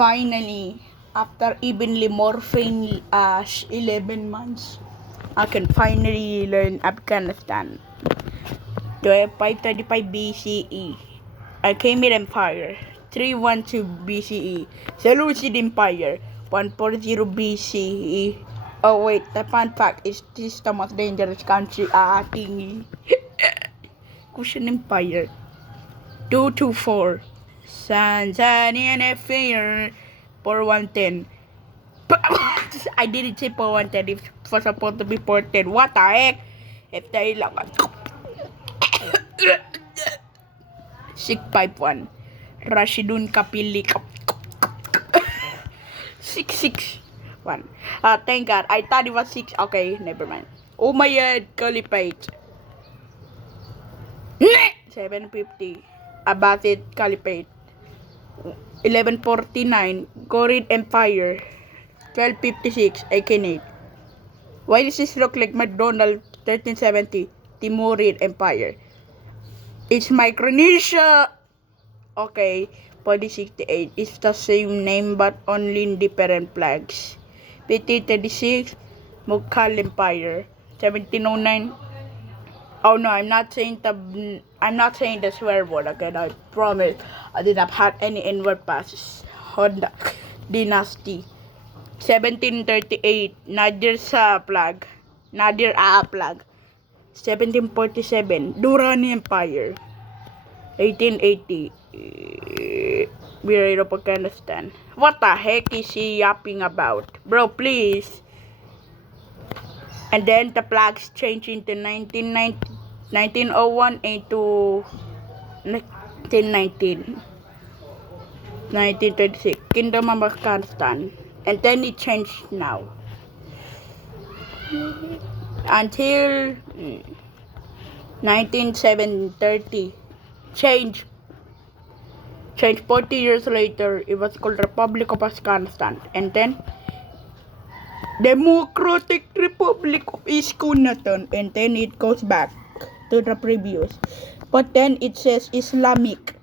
Finally, after evenly morphine 11 months, I can finally learn Afghanistan. 535 BCE, Achaemenid Empire. 312 BCE, Seleucid Empire. 140 BCE. Oh wait, the fun fact is this is the most dangerous country ating Kushan Empire. 224 Tanzanian Empire. 4110. I didn't say 4110, it was supposed to be 410. What the heck? If they lang 651 Rashidun Kapili 661. Thank God. I thought it was 6. Okay, never mind. Umayyad Caliphate. 750 Abbasid Caliphate. 1149 Ghuriid Empire. 1256 Achaemenid. Why does this look like McDonald? 1370 Timurid Empire. It's Micronesia. Okay, 4068 is the same name but only different flags. 1536 Mughal Empire. 1709. Oh no, I'm not saying the swear word again. I promise I did not have any N-word passes. Honda Dynasty. 1738 Nadir Shah flag. 1747 Durrani Empire. 1880 Bureau of Afghanistan. What the heck is he yapping about? Bro, please. And then the flags changed into 1901 into 1919. 1926 Kingdom of Afghanistan. And then it changed now. Until 1930. Change 40 years later, it was called Republic of Afghanistan. And then Democratic Republic of East Kunaton. And then it goes back to the previous. But then it says Islamic.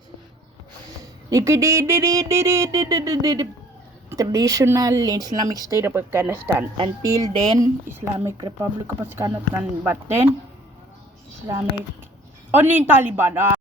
Traditional Islamic State of Afghanistan. Until then, Islamic Republic of Afghanistan. But then, Islamic... Only in Taliban.